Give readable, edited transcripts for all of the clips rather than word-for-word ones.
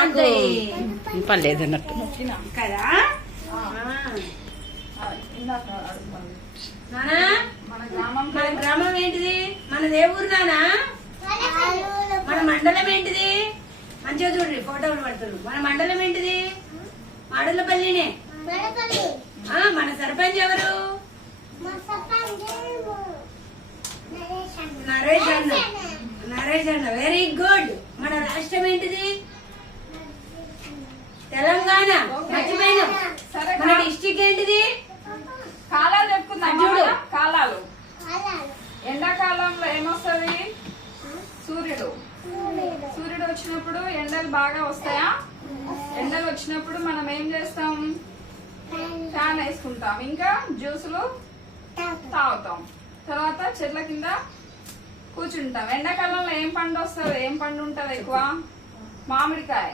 మనకు పర్లేదు అన్నట్టు కదా. మన గ్రామం ఏంటిది? మనది ఏ ఊరు నానా? మన మండలం ఏంటిది? మంచిగా చూడండి, ఫోటోలు పడుతున్నారు. మన మండలం ఏంటిది? మాడులపల్లినే. మన సర్పంచ్ ఎవరు? నరేష్ అన్న. నరేష్ అన్న, వెరీ గుడ్. మన రాష్ట్రం ఏంటిది? తెలంగాణ. మర్చిపోయినా. మన డిస్టిక్ ఏంటిది? కాలాలు చెప్పుకుందాం. కాలాలు ఎండాకాలంలో ఏమొస్తుంది? సూర్యుడు. సూర్యుడు వచ్చినప్పుడు ఎండలు బాగా వస్తాయా? ఎండలు వచ్చినప్పుడు మనం ఏం చేస్తాం? ఫ్యాన్ వేసుకుంటాం, ఇంకా జ్యూసులు తాగుతాం, తర్వాత చెట్ల కింద కూర్చుంటాం. ఎండాకాలంలో ఏం పండు వస్తుంది? ఏం పండు ఉంటది ఎక్కువ? మామిడికాయ.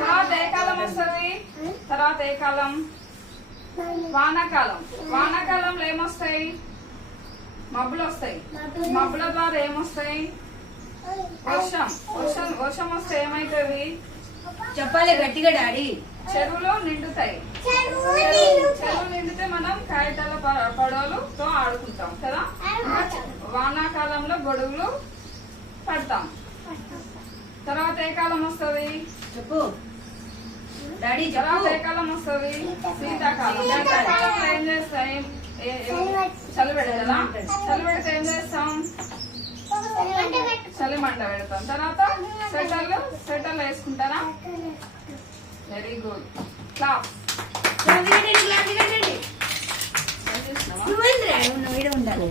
తర్వాత ఏ కాలం వస్తుంది? తర్వాత ఏ కాలం? వానాకాలం. వానాకాలంలో ఏమొస్తాయి? మబ్బులు వస్తాయి. మబ్బుల ద్వారా ఏమొస్తాయి? వర్షం. వర్షం వస్తే ఏమైతుంది? చెప్పాలి గట్టిగా డాడీ. చెరువులు నిండుతాయి. చెరువు నిండితే మనం కాగితాల పడవలతో ఆడుకుంటాం కదా. వానాకాలంలో గొడుగులు పడతాం. తర్వాత ఏ కాలం వస్తుంది? చెప్పు డాడీ. తర్వాత ఏ కాలం వస్తుంది? శీతాకాలం. శీతాకాలంలో ఏం చేస్తాయి? చలి పెడతా. చలి పెడితే ఏం చేస్తాం? చలి మంట పెడతాం. తర్వాత స్వెటర్లు వేసుకుంటారా? Very good. క్లాస్ ఉండాలి.